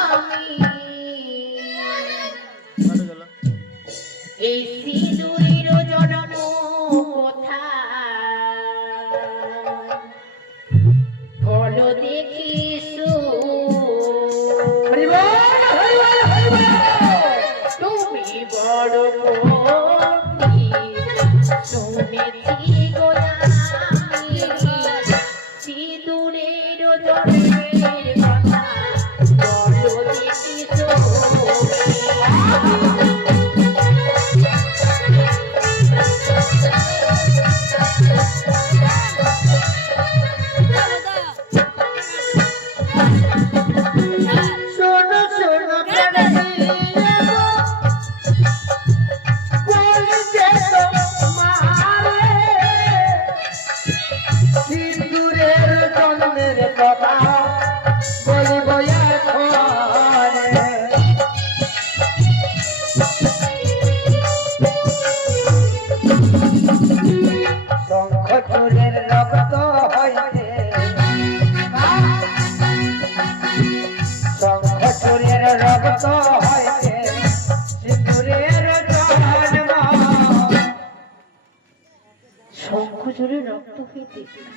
আমি এই সিঁদুরের জন্ম কোথা বলো দেখি তুমি বড় শুনেছি গোলামি সিঁদুরের জন্মের কথা বলো দেখি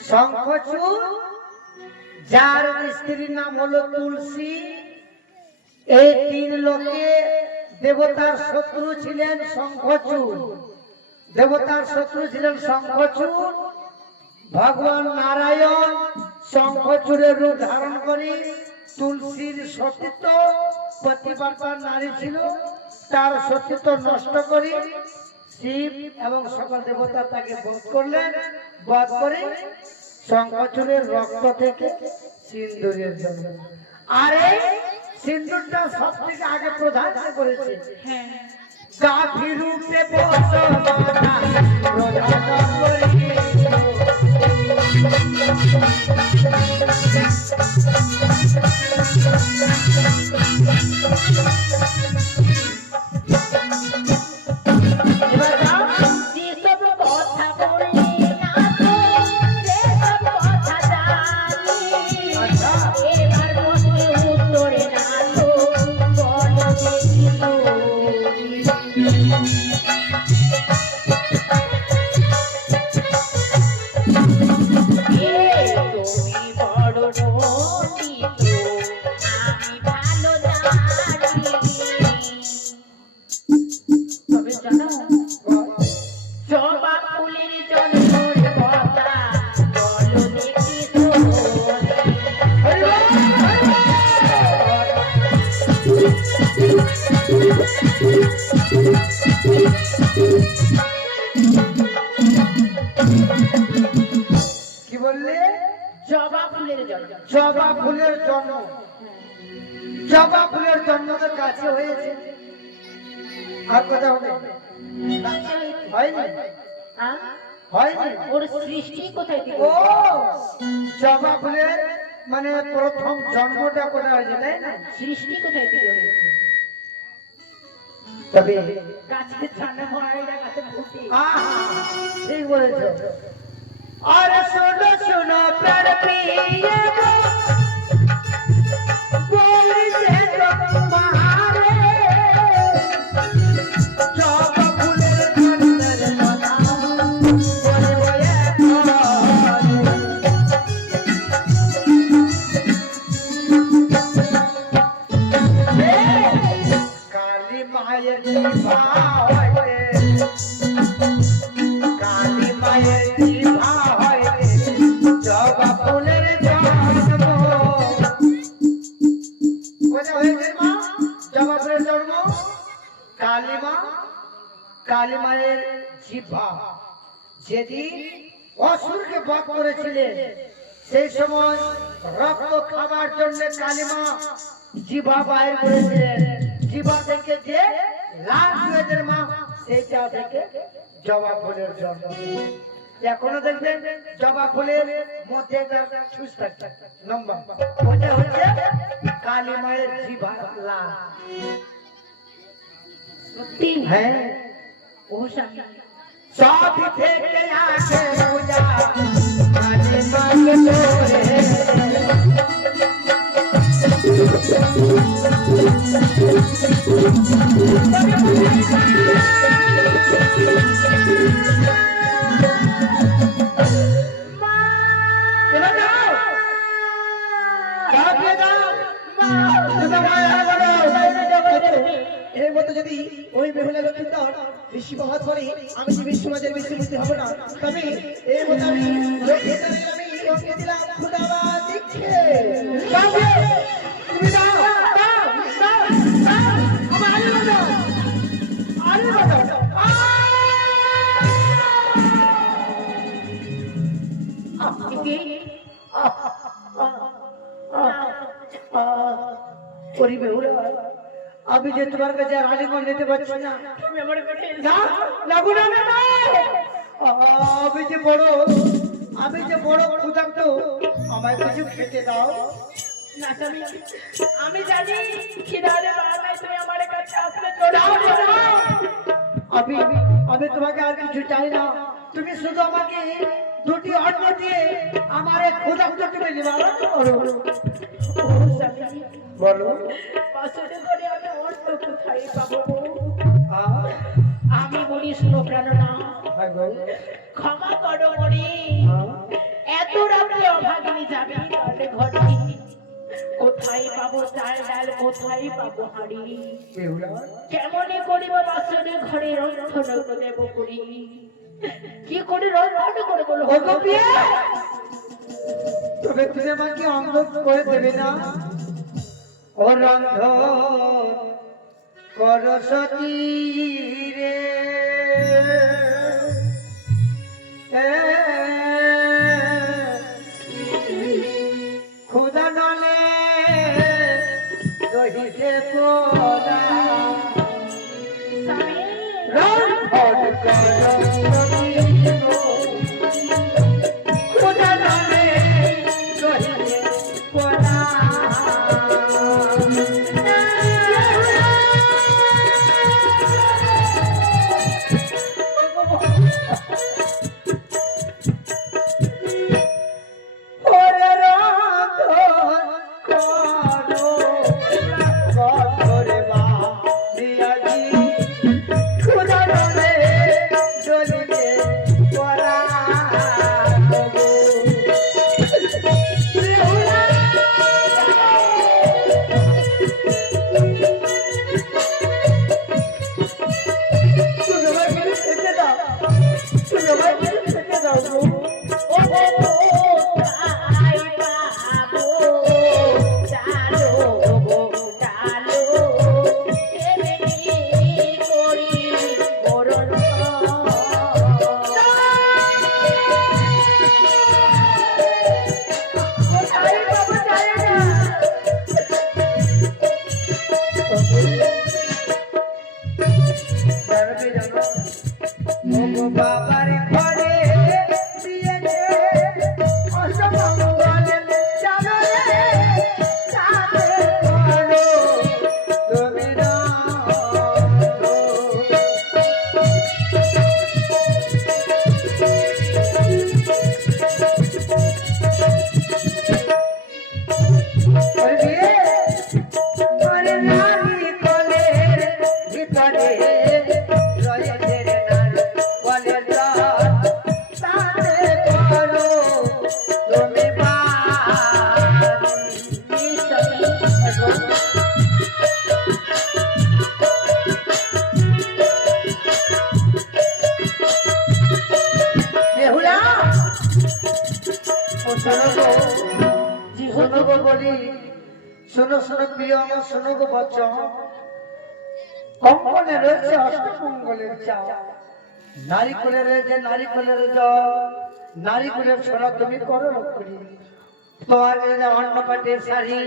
শঙ্খচূড় যার স্ত্রীর নাম হলো তুলসী। এই তিন লোকে দেবতার শত্রু ছিলেন শঙ্খচূড়। দেবতার শত্রু ছিলেন শঙ্খচূড়। ভগবান নারায়ণ শঙ্খচূড়ের রূপ ধারণ করে তুলসীর সতীত্ব, পতিব্রতা নারী ছিল, তার সতীত্ব নষ্ট করে শিব এবং সকল দেবতা তাকে বধ করলেন। বধ করে শঙ্খচূড়ের রক্ত থেকে সিন্দুরের জন্য। আর এই সিন্দুরটা সব থেকে আগে প্রধান করেছে গাভী রূপে কি বললে? জবা ফুলের জন্ম। জবা ফুলের জন্ম। জবা ফুলের জন্ম তো কাছে হয়েছে। আর কথা হবে হয়নি? হয়নি? ওর সৃষ্টি কোথায় থেকে? ও জবা ফুলের মানে প্রথম জন্মটা কোথায় হয়েছে তাই না? সৃষ্টি কোথায় থেকে হয়েছে? তবে গাছের ছানা হয় না, গাছে ফুটে। ঠিক বলেছো। আর শোনো শোনো প্রাণ প্রিয় গো, বলছে তোমারে জবা ফুলের জন্মের কথা বলবো এখন। কালী মায়ের জিভা হইতে, কালী মায়ের জিভা হইতে জবা ফুলের জন্ম। কোথায় হয়েছে মা জবা ফুলের জন্ম? কালী মা, কালী মায়ের জিভা। যেদিন অসুরকে বধ করেছিলেন সেই সময় রক্ত খাবার জন্য কালী মা জিভা বাইর করেছিলেন। জিভা থেকে যে লাল হয়েছে মা, সেইটা থেকে জবা ফুলের জন্ম। এখনো দেখবেন জবা ফুলের মধ্যে সুস থাকে লম্বা, ওটা হচ্ছে কালী মায়ের জিভা লাল। হ্যাঁ, ও স্বামী সব থেকে আসে পূজা কালী মাকে তোরে। যদি ওই বেহুলা লক্ষ্মীন্দর বেশি বহাত করে আমি যে বিশ্বমাজের বিশ্বমূর্তি হব না, তবে এই মতো আমি ওকে দিলাম খুদাবা দীক্ষে। তুমি দাও আমার আরে বাজাও আরে বাজাও করি বেহুলা, আমি যে তোমার কাছে আর আলিঙ্গন নিতে পারছি না। তুমি আমার কাছে না লাগু না না না। আমি যে বড় ক্ষুধার্ত, আমায় কিছু খেতে দাও। না স্বামী, আমি জানি খিদারে বাহানায় তুমি আমার কাছে আসলে চলে আসবে। আমি আমি তোমাকে আর কিছু চাই না, তুমি শুধু আমাকে দুটি অন্ন দিয়ে আমার এই ক্ষুধার্ত তুমি নিবারণ করো। বলো বাসুদের ঘরে আমি অন্য কোথায় পাবো? আহ, আমি বলি শুনো প্রাণনা, হ্যাঁ গো, ক্ষমা করো মরি, আহ, এত রাতে অভাগিনী যাবে তাহলে ঘরে কোথায় পাবো চাল ডাল, কোথায় পাবো হাড়ি? বেহুলা, কেমনে করিব বাসুদের ঘরে রন্ধন দেব করি? কি করে রন্ধন করে বলো? ও গো বিয়ে, তবে তুমি আমাকে অমৃত করে দেবে না? ও রন্ধন কর সতী রে, খুদা নলে রহিতে পোড়া, স্বামী, রন্ধন কর সতী গো, খুদা নলে রহিতে পোড়া। ওরে রাধন করো বন্ধরে বাদিয়াজি, খুদা নলে জ্বলিতে পোড়া গো। বেহুলা, তুমি আমায় মেরে খেতে দাও, তুমি আমায় মেরে খেতে দাও গো। ও কোথায় পাবো চালো গো চালো, এমনি করি বরণ। কোথায় পাবো জানি না। জানবে জানো, ও বাবার ঘরে দিয়েছে অষ্টমঙ্গল জানো রে, সাথে করো তুমি রাধো। ওরে বিয়ে, ওরে নারী কলের ভিতরে রয়েছে রে নারী কলের জল, তাতে করো তুমি বাড়ি। বেহুলা, ও শোনো গো, শোনো গো বলি, শোনো শোনো প্রিয় আমার, শোনো গো বচ্চন, কঙ্কনে রয়েছে অষ্টমঙ্গলের চাল, নারিকলে রয়েছে নারিকলের জল, নারিকলের ছোড়া তুমি করো রক্ষণী, তোমার যে অন্ন পাটের শাড়ি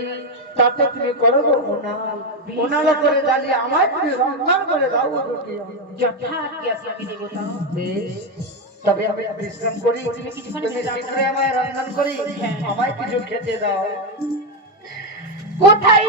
তাতে তুমি করো গো ওনাল, ওনাল করে জ্বালিয়ে আমায় তুমি রন্ধন করে দাও গো দুটি। যথা আজ্ঞা স্বামী দেবতা। বেশ, তবে আমি বিশ্রাম করি, তুমি শীঘ্রই আমায় রন্ধন করি, আমায় কিছু খেতে দাও। কোথায়